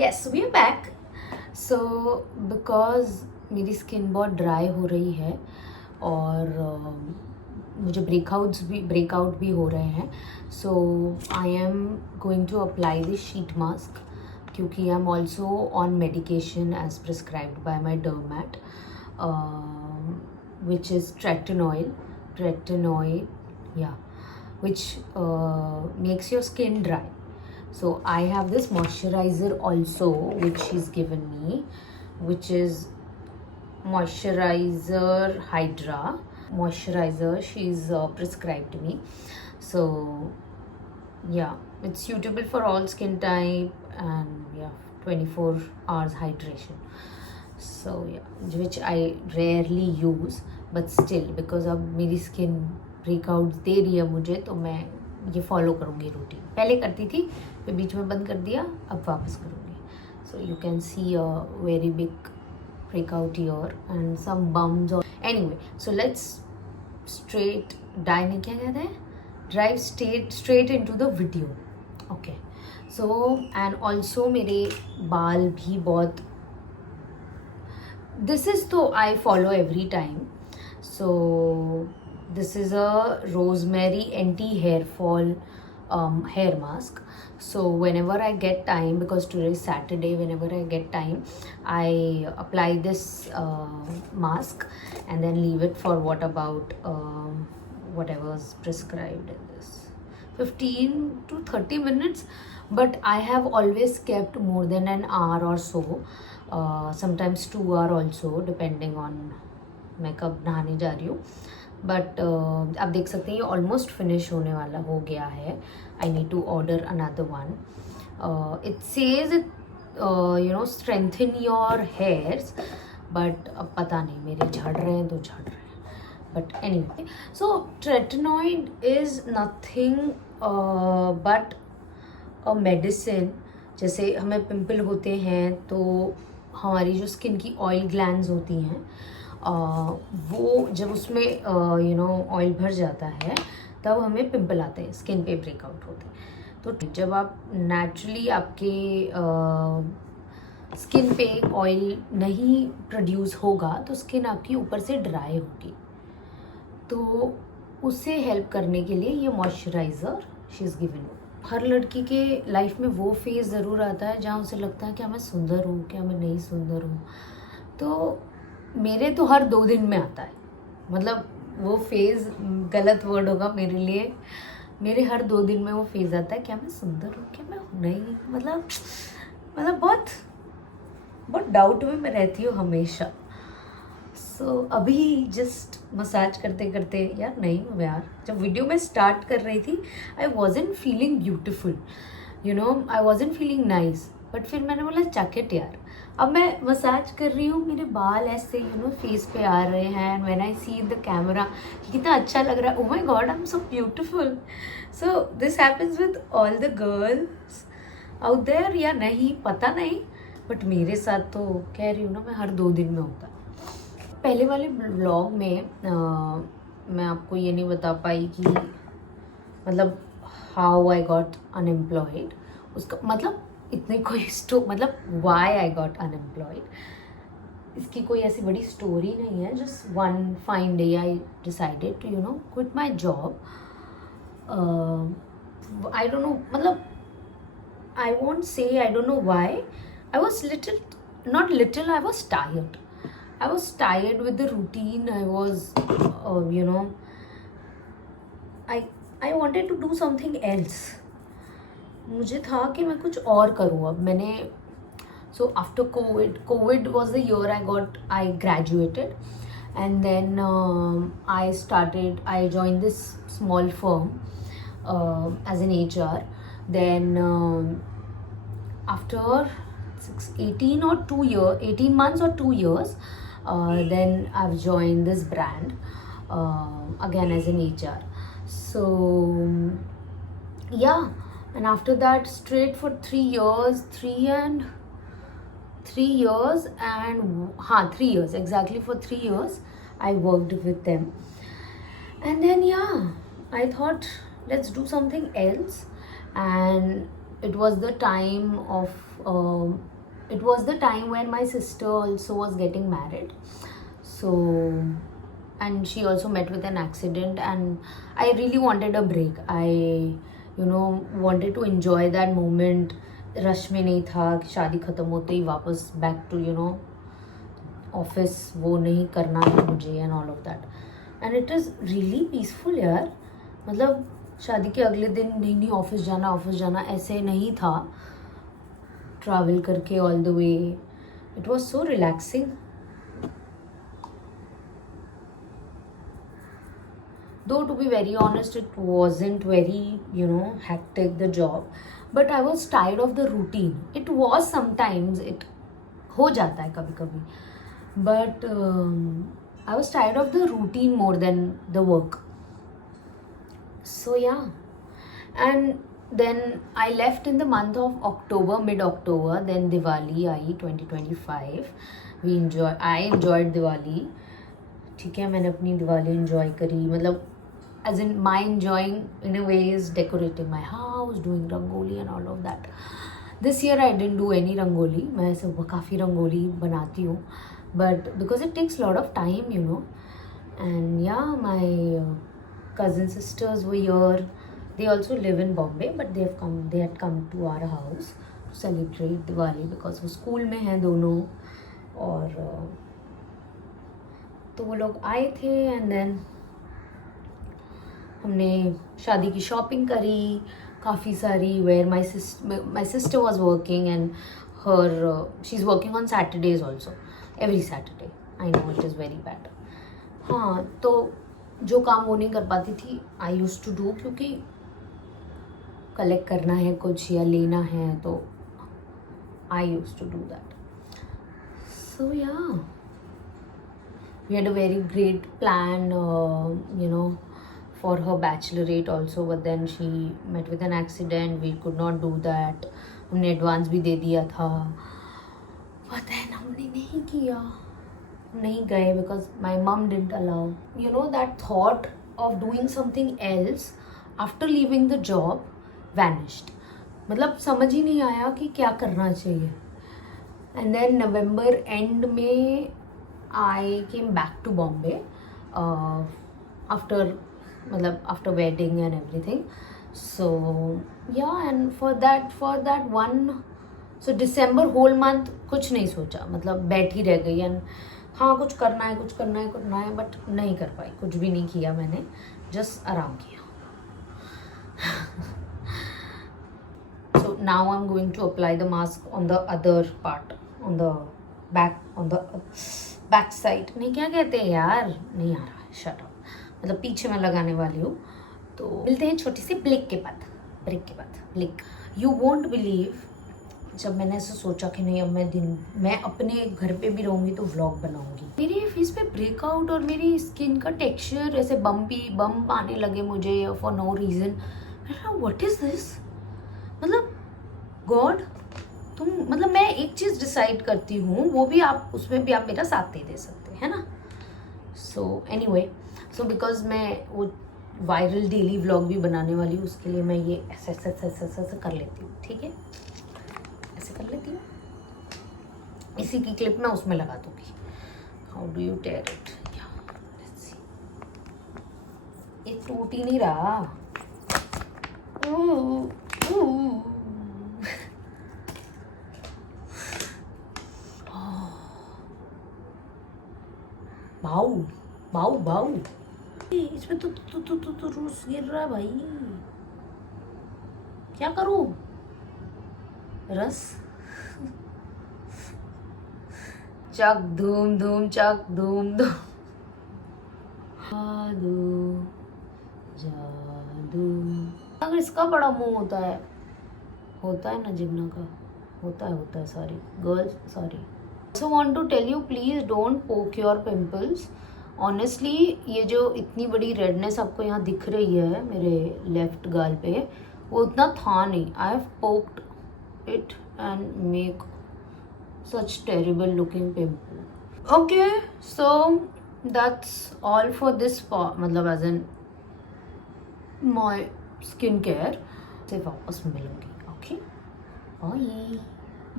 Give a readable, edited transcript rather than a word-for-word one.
Yes we are back. So because मेरी skin बहुत dry हो रही है और मुझे ब्रेकआउट भी हो रहे हैं. So I am going to apply this sheet mask क्योंकि I am also on medication as prescribed by my dermat which is tretinoid, yeah, which makes your skin dry. So I have this moisturizer also which she's given me, which is moisturizer Hydra moisturizer she's prescribed me. So yeah, it's suitable for all skin type and yeah, 24 hours hydration. So yeah, which I rarely use, but still because अब मेरी skin breakouts दे रही है मुझे, तो मैं ये follow करूँगी routine. पहले करती थी, फिर बीच में बंद कर दिया, अब वापस करूँगी. So you can see a very big breakout here and some bumps or anyway. So let's straight dive नहीं, क्या कहते हैं, drive straight into the video. Okay. So and also मेरे बाल भी बहुत, this is तो I follow every time. So this is a rosemary anti hair fall hair mask. So whenever I get time, because today is Saturday, whenever I get time I apply this mask and then leave it for what about whatever's prescribed in this 15 to 30 minutes. But I have always kept more than an hour or so, sometimes 2 hours also, depending on मैं कब नहाने जा रही हूँ. But आप देख सकते हैं ये ऑलमोस्ट फिनिश होने वाला हो गया है. I need to order another one. It says it you know strengthen your hairs, but अब पता नहीं, मेरे झड़ रहे हैं तो झड़ रहे हैं. But anyway, so tretinoid is nothing but a medicine. जैसे हमें पिंपल होते हैं तो हमारी जो स्किन की ऑयल ग्लैंड्स होती हैं, वो जब उसमें यू नो ऑयल भर जाता है तब हमें पिंपल आते हैं, स्किन पे ब्रेकआउट होते हैं. तो जब आप नेचुरली आपके स्किन पे ऑयल नहीं प्रोड्यूस होगा तो स्किन आपकी ऊपर से ड्राई होगी. तो उससे हेल्प करने के लिए ये मॉइस्चराइज़र शी इज़ गिवन. हर लड़की के लाइफ में वो फेज़ ज़रूर आता है जहाँ उसे लगता है क्या मैं सुंदर हूँ, क्या मैं नहीं सुंदर हूँ. तो मेरे तो हर 2 दिन में आता है, मतलब वो फेज़ गलत वर्ड होगा मेरे लिए. मेरे हर 2 दिन में वो फेज़ आता है, क्या मैं सुंदर हूँ, क्या मैं नहीं, मतलब बहुत बहुत डाउट में मैं रहती हूँ हमेशा. सो अभी जस्ट मसाज करते करते, यार नहीं हूँ यार, जब वीडियो में स्टार्ट कर रही थी आई wasn't feeling beautiful, you know I wasn't feeling nice. But फिर मैंने बोला चैकेट यार, अब मैं मसाज कर रही हूँ, मेरे बाल ऐसे यू नो फेस पे आ रहे हैं, and when I see the camera कितना अच्छा लग रहा है. Oh my God, I am so beautiful. So this happens with all the girls out there, या नहीं पता नहीं, बट मेरे साथ तो कह रही हूँ ना, मैं हर 2 दिन में होता. पहले वाले ब्लॉग में मैं आपको ये नहीं बता पाई कि मतलब हाउ आई गॉट अनएम्प्लॉयड. उसका मतलब इतनी कोई मतलब वाई आई गॉट अनएम्प्लॉयड, इसकी कोई ऐसी बड़ी स्टोरी नहीं है. Just one fine day I decided to you know quit my job. I don't know, मतलब I won't say I don't know why. I was little, not little, I was tired. I was tired with the routine. I was, you know, I wanted to do something else. मुझे था कि मैं कुछ और करूँ. अब मैंने, so after COVID was the year I graduated, and then I joined this small firm as an HR. Then after 18 months or 2 years, then I've joined this brand again as an HR. So yeah, and after that straight for 3 years, 3 years, exactly for 3 years I worked with them. And then yeah, I thought let's do something else, and it was the time of it was the time when my sister also was getting married. So, and she also met with an accident, and I really wanted a break. I wanted to enjoy that moment. Rush में नहीं था कि शादी ख़त्म होते ही वापस back to office, वो नहीं करना है मुझे and all of that. And it is really peaceful यार. मतलब शादी के अगले दिन नहीं ऑफिस जाना ऐसे नहीं था. ट्रैवल करके all the way, it was so relaxing. Though to be very honest, it wasn't very, hectic, the job. But I was tired of the routine. It was sometimes, it हो जाता है कभी कभी. But I was tired of the routine more than the work. So yeah. And then I left in the month of October, mid-October. Then Diwali I 2025. I enjoyed Diwali. ठीक है, मैंने अपनी Diwali enjoy करी. मतलब as in my enjoying in a way is decorating my house, doing rangoli and all of that. This year I didn't do any rangoli. मैं सब काफ़ी रंगोली बनाती हूँ, but because it takes a lot of time, and yeah, my cousin sisters were here. They also live in Bombay, but they had come to our house to celebrate Diwali because वो school में हैं दोनों. और तो वो लोग आए थे, एंड देन हमने शादी की शॉपिंग करी काफ़ी सारी. Where my sister was working and she is working on Saturdays also, every Saturday. I know it is very bad. हाँ, तो जो काम वो नहीं कर पाती थी आई यूज़ टू डू, क्योंकि कलेक्ट करना है कुछ या लेना है तो I use to do that. So yeah, we had a very great plan, for her bachelorette also, but then she met with an accident. We could not do that. हमने advance भी दे दिया था, but then हमने नहीं किया, नहीं गए because my mom didn't allow. That thought of doing something else after leaving the job vanished. मतलब समझ ही नहीं आया कि क्या करना चाहिए. And then November end में I came back to Bombay after wedding and everything. So yeah, and for that one, so December whole month कुछ नहीं सोचा, मतलब बैठ ही रह गई. एंड हाँ, कुछ करना है बट नहीं कर पाई. कुछ भी नहीं किया मैंने, जस्ट आराम किया. So now I'm going to apply the mask on the other part, on the back side. नहीं, क्या कहते हैं यार, नहीं आ रहा है, शट अप. मतलब पीछे मैं लगाने वाली हूँ. तो मिलते हैं छोटी सी ब्रेक के बाद. यू वोंट बिलीव, जब मैंने ऐसा सोचा कि नहीं, अब मैं अपने घर पे भी रहूँगी तो व्लॉग बनाऊँगी, मेरे फेस पे ब्रेकआउट और मेरी स्किन का टेक्सचर ऐसे बम्प आने लगे मुझे for no reason. What is this? मतलब गॉड, तुम, मतलब मैं एक चीज़ डिसाइड करती हूँ, वो भी आप, उसमें भी आप मेरा साथ नहीं दे सकते, है ना. सो एनीवे, सो बिकॉज मैं वो वायरल डेली व्लॉग भी बनाने वाली हूँ, उसके लिए मैं ये ऐसे कर लेती हूँ. ठीक है, ऐसे कर लेती हूँ. इसी की क्लिप मैं उसमें लगा दूँगी. How do you tear it? ये टूट ही नहीं रहा. बाऊ इसमें तो रूस गिर रहा है भाई. क्या करूं? रस चक धूम धूम चक धूम धूम. जादू. अगर इसका बड़ा मुंह होता है ना जिग्ना का, होता है. Sorry girls, sorry. So want to tell you, please don't poke your pimples. Honestly, ये जो इतनी बड़ी रेडनेस आपको यहाँ दिख रही है मेरे लेफ्ट गाल पे, वो उतना था नहीं. I have poked it and make such terrible looking pimple. Okay, so that's all for this part. मतलब as in my skincare. से वापस मिलूंगी. Okay, bye.